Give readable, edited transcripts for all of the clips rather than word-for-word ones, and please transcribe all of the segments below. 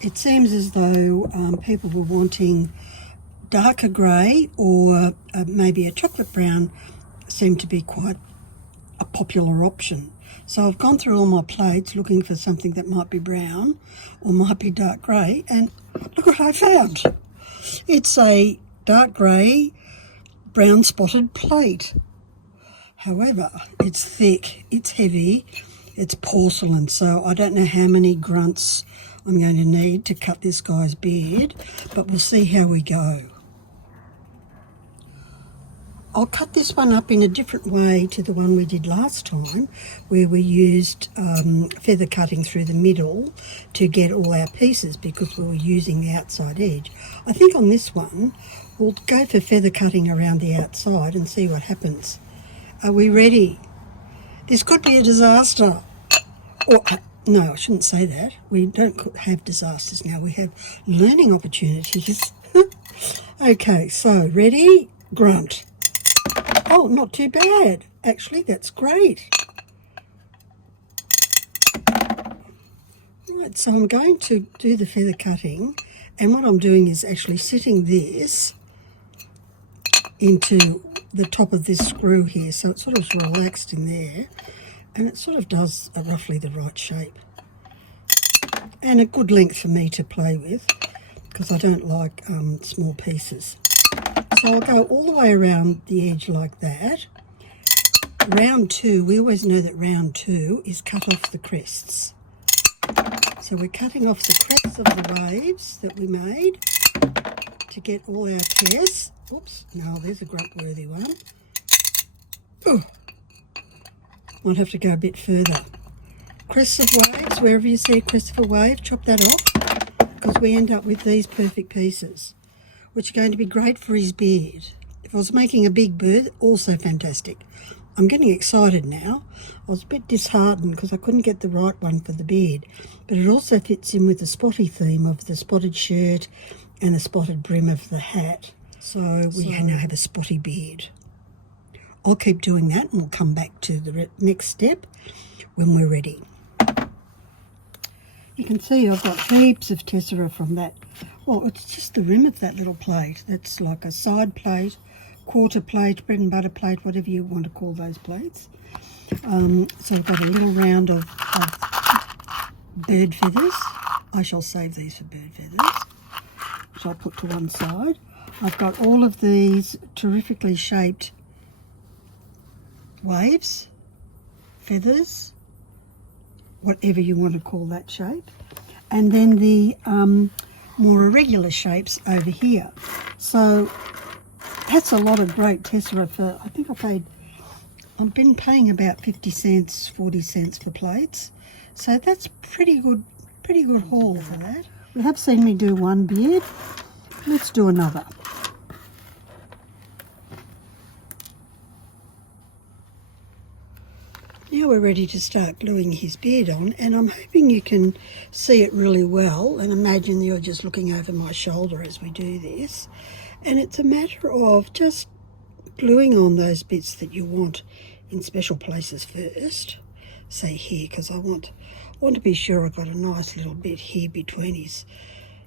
It seems as though people were wanting darker grey or maybe a chocolate brown seemed to be quite a popular option. So I've gone through all my plates looking for something that might be brown or might be dark grey, and look what I found. It's a dark grey brown spotted plate. However, it's thick, it's heavy, it's porcelain, so I don't know how many grunts I'm going to need to cut this guy's beard, but we'll see how we go. I'll cut this one up in a different way to the one we did last time, where we used feather cutting through the middle to get all our pieces because we were using the outside edge. I think on this one, we'll go for feather cutting around the outside and see what happens. Are we ready? This could be a disaster. Or, no, I shouldn't say that. We don't have disasters now. We have learning opportunities. Okay, so ready? Grunt. Oh, not too bad. Actually, that's great. Right, so I'm going to do the feather cutting, and what I'm doing is actually sitting this into the top of this screw here, so it's sort of relaxed in there, and it sort of does roughly the right shape. And a good length for me to play with, because I don't like small pieces. So I'll go all the way around the edge like that. Round 2, we always know that round 2 is cut off the crests. So we're cutting off the crests of the waves that we made to get all our tears. Oops, no, there's a grunt-worthy one. Oh, might have to go a bit further. Crests of waves, wherever you see a crest of a wave, chop that off, because we end up with these perfect pieces, which are going to be great for his beard. If I was making a big bird, also fantastic. I'm getting excited now. I was a bit disheartened because I couldn't get the right one for the beard, but it also fits in with the spotty theme of the spotted shirt and the spotted brim of the hat. So we now have a spotty beard. I'll keep doing that and we'll come back to the next step when we're ready. You can see I've got heaps of tesserae from that. Well, it's just the rim of that little plate. That's like a side plate, quarter plate, bread and butter plate, whatever you want to call those plates. So I've got a little round of bird feathers. I shall save these for bird feathers, which I'll put to one side. I've got all of these terrifically shaped waves, feathers, whatever you want to call that shape. And then the more irregular shapes over here. So that's a lot of great tesserae for, I think I've been paying about 50 cents, 40 cents for plates. So that's pretty good haul for that. You have seen me do one beard. Let's do another. Now we're ready to start gluing his beard on, and I'm hoping you can see it really well and imagine you're just looking over my shoulder as we do this. And it's a matter of just gluing on those bits that you want in special places first. Say here, because I want to be sure I've got a nice little bit here between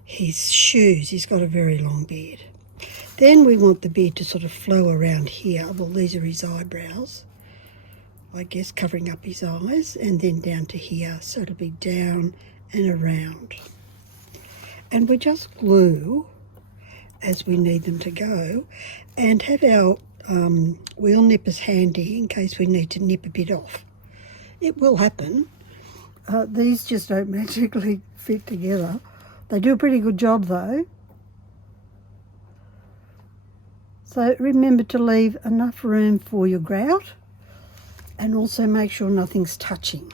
his shoes. He's got a very long beard. Then we want the beard to sort of flow around here. Well, these are his eyebrows, I guess, covering up his eyes, and then down to here, so it'll be down and around. And we just glue as we need them to go, and have our wheel nippers handy in case we need to nip a bit off. It will happen. These just don't magically fit together. They do a pretty good job though. So remember to leave enough room for your grout, and also make sure nothing's touching,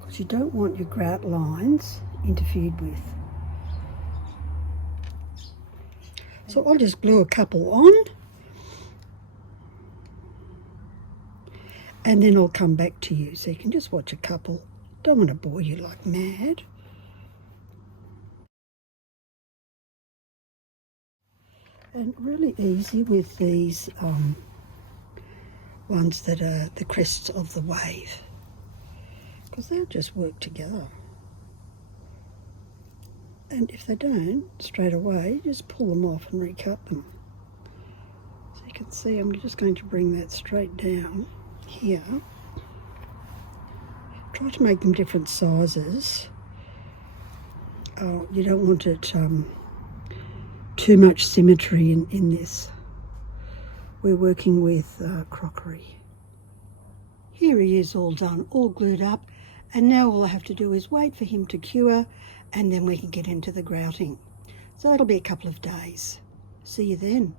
because you don't want your grout lines interfered with. So I'll just glue a couple on, and then I'll come back to you so you can just watch a couple. Don't want to bore you like mad. And really easy with these ones that are the crests of the wave. because they'll just work together. And if they don't, straight away, just pull them off and recut them. So you can see I'm just going to bring that straight down here. Try to make them different sizes. Oh, you don't want it too much symmetry in this. We're working with crockery. Here he is all done, all glued up, and now all I have to do is wait for him to cure, and then we can get into the grouting. So it'll be a couple of days. See you then.